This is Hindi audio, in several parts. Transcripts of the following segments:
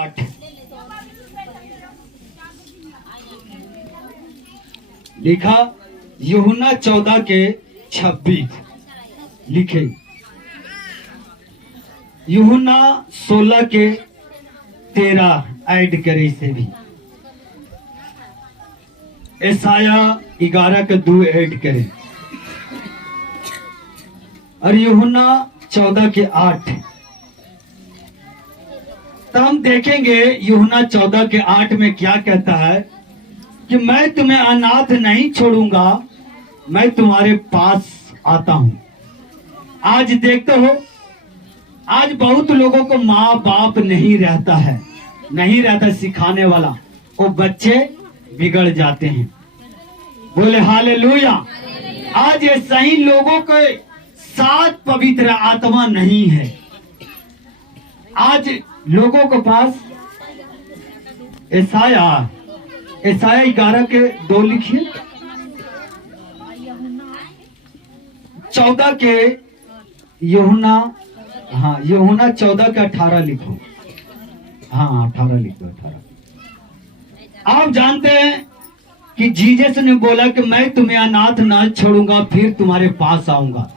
8 लिखा, यूहन्ना 14 के 26 लिखे, यूहन्ना 16 के 13 ऐड करे इसे भी, यशाया 11 के 2 ऐड करे और यूहन्ना 14 के 8। तो हम देखेंगे यूहन्ना 14 के 8 में क्या कहता है कि मैं तुम्हें अनाथ नहीं छोड़ूंगा, मैं तुम्हारे पास आता हूं। आज देखते हो, आज बहुत लोगों को माँ बाप नहीं रहता है, नहीं रहता सिखाने वाला, वो बच्चे बिगड़ जाते हैं। बोले हालेलुया। आज ये सही लोगों के साथ पवित्र आत्मा नहीं है। आज लोगों के पास यशाया 11 के 2 लिखिए, 14 के यूहन्ना, हाँ यूहन्ना 14 के 18 लिखो, हाँ 18 लिखो, 18। आप जानते हैं कि जीसस ने बोला कि मैं तुम्हें अनाथ ना छोड़ूंगा, फिर तुम्हारे पास आऊंगा।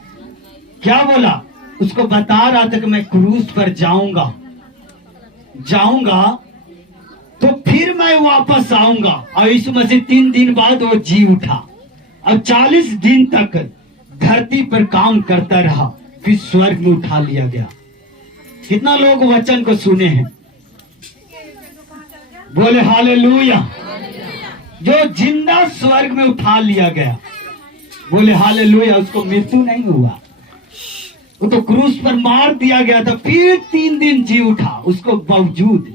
क्या बोला? उसको बता रहा था कि मैं क्रूस पर जाऊंगा तो फिर मैं वापस आऊंगा। और यीशु मसीह 3 दिन बाद वो जी उठा और 40 दिन तक धरती पर काम करता रहा, फिर स्वर्ग में उठा लिया गया। कितना लोग वचन को सुने हैं? बोले हालेलुया। जो जिंदा स्वर्ग में उठा लिया गया, बोले हालेलुया। उसको मृत्यु नहीं हुआ, वो तो क्रूस पर मार दिया गया था, फिर 3 दिन जी उठा। उसको बावजूद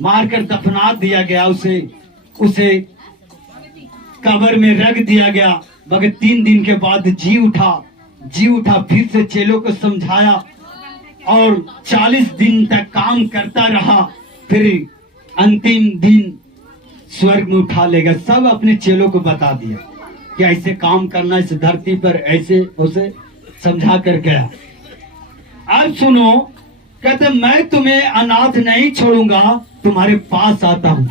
मारकर दफना दिया गया, उसे कब्र में रख दिया गया, मगर 3 दिन के बाद जी उठा। फिर से चेलों को समझाया और 40 दिन तक काम करता रहा, फिर अंतिम दिन स्वर्ग में उठा लेगा। सब अपने चेलों को बता दिया कि ऐसे काम करना, इस धरती पर ऐसे उसे समझा कर गया। अब सुनो, कहते मैं तुम्हें अनाथ नहीं छोड़ूंगा, तुम्हारे पास आता हूं।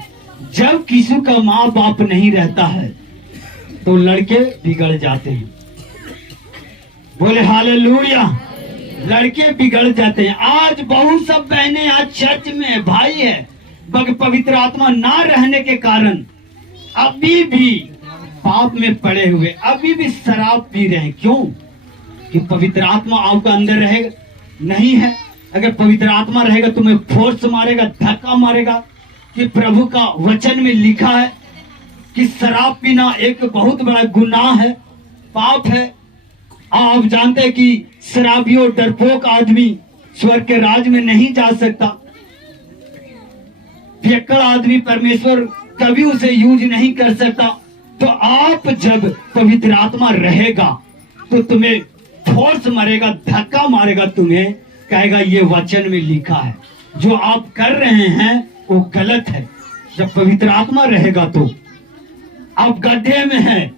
जब किसी का माँ बाप नहीं रहता है तो लड़के बिगड़ जाते हैं। बोले हालेलुया। लड़के बिगड़ जाते हैं। आज बहुत सब बहनें आज चर्च में भाई है, मगर पवित्र आत्मा ना रहने के कारण अभी भी पाप में पड़े हुए, अभी भी शराब पी रहे हैं। क्यों? कि पवित्र आत्मा आपका अंदर रहेगा नहीं है। अगर पवित्र आत्मा रहेगा तुम्हें फोर्स मारेगा, धक्का मारेगा। कि प्रभु का वचन में लिखा है कि शराब पीना एक बहुत बड़ा गुनाह है, पाप है। आप जानते हैं कि शराबियों, डरपोक आदमी स्वर्ग के राज में नहीं जा सकता। पियक्कड़ आदमी परमेश्वर कभी उसे यूज नहीं कर सकता। तो आप जब पवित्र आत्मा रहेगा तो तुम्हें फोर्स मारेगा, धक्का मारेगा, तुम्हें कहेगा ये वचन में लिखा है, जो आप कर रहे हैं वो गलत है। जब पवित्र आत्मा रहेगा तो आप गड्ढे में हैं।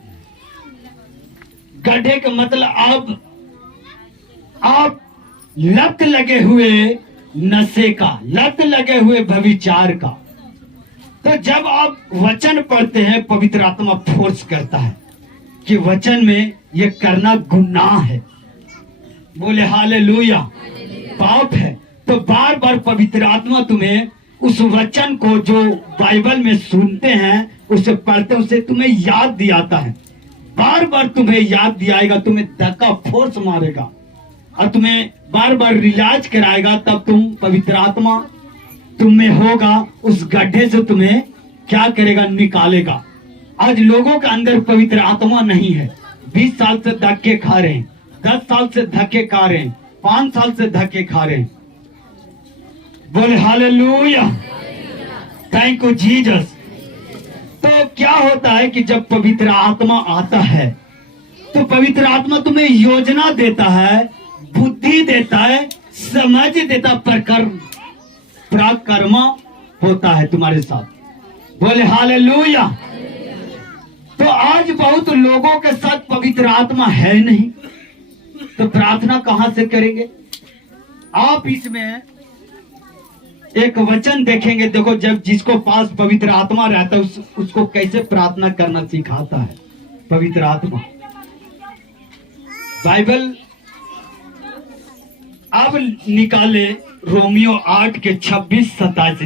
गड्ढे का मतलब आप लत लगे हुए नशे का, लत लगे हुए व्यभिचार का। तो जब आप वचन पढ़ते हैं, पवित्र आत्मा फोर्स करता है कि वचन में ये करना गुनाह है। बोले हालेलुया। पाप है। तो बार बार पवित्र आत्मा तुम्हें उस वचन को जो बाइबल में सुनते हैं, उसे पढ़ते, उसे तुम्हें याद दिलाता है। बार बार तुम्हें याद दिलाएगा, तुम्हें धक्का फोर्स मारेगा और तुम्हें बार बार रिलाइज कराएगा। तब तुम पवित्र आत्मा तुम में होगा, उस गड्ढे से तुम्हें क्या करेगा? निकालेगा। आज लोगों के अंदर पवित्र आत्मा नहीं है। 20 साल से धक्के खा रहे हैं, 10 साल से धक्के खा रहे हैं, 5 साल से धक्के खा रहे हैं। बोले हालेलुया। Thank you Jesus. तो क्या होता है कि जब पवित्र आत्मा आता है तो पवित्र आत्मा तुम्हें योजना देता है, बुद्धि देता है, समझ देता, पराक्रम होता है तुम्हारे साथ। बोले हालेलुया। तो आज बहुत लोगों के साथ पवित्र आत्मा है नहीं, तो प्रार्थना कहां से करेंगे? आप इसमें एक वचन देखेंगे। देखो, जब जिसको पास पवित्र आत्मा रहता है उसको कैसे प्रार्थना करना सिखाता है पवित्र आत्मा। बाइबल अब निकाले रोमियो 8 के 26-27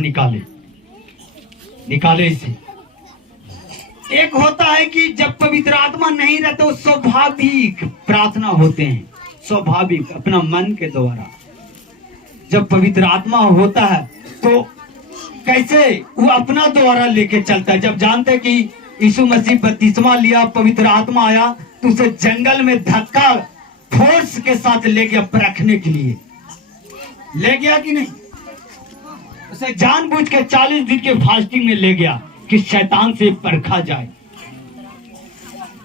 निकाले इसे। एक होता है कि जब पवित्र आत्मा नहीं रहते वो स्वाभाविक प्रार्थना होते हैं, स्वाभाविक अपना मन के द्वारा। जब पवित्र आत्मा होता है तो कैसे वो अपना द्वारा लेके चलता है। जब जानते हैं कि यीशु मसीह बपतिस्मा लिया, पवित्र आत्मा आया, तो उसे जंगल में धक्का फोर्स के साथ ले गया परखने के लिए। ले गया कि नहीं? उसे जानबूझ के 40 दिन के फास्टिंग में ले गया कि शैतान से परखा जाए।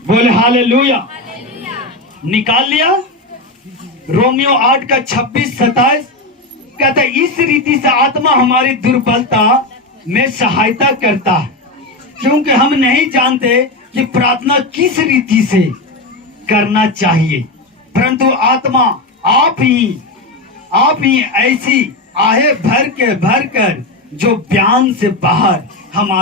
बोले हालेलुया। निकाल लिया। रोमियो 8 का 26-27 कहता है, इस रीति से आत्मा हमारी दुर्बलता में सहायता करता है, क्योंकि हम नहीं जानते कि प्रार्थना किस रीति से करना चाहिए, परंतु आत्मा आप ही ऐसी आहे भर कर जो बयान से बाहर हमारे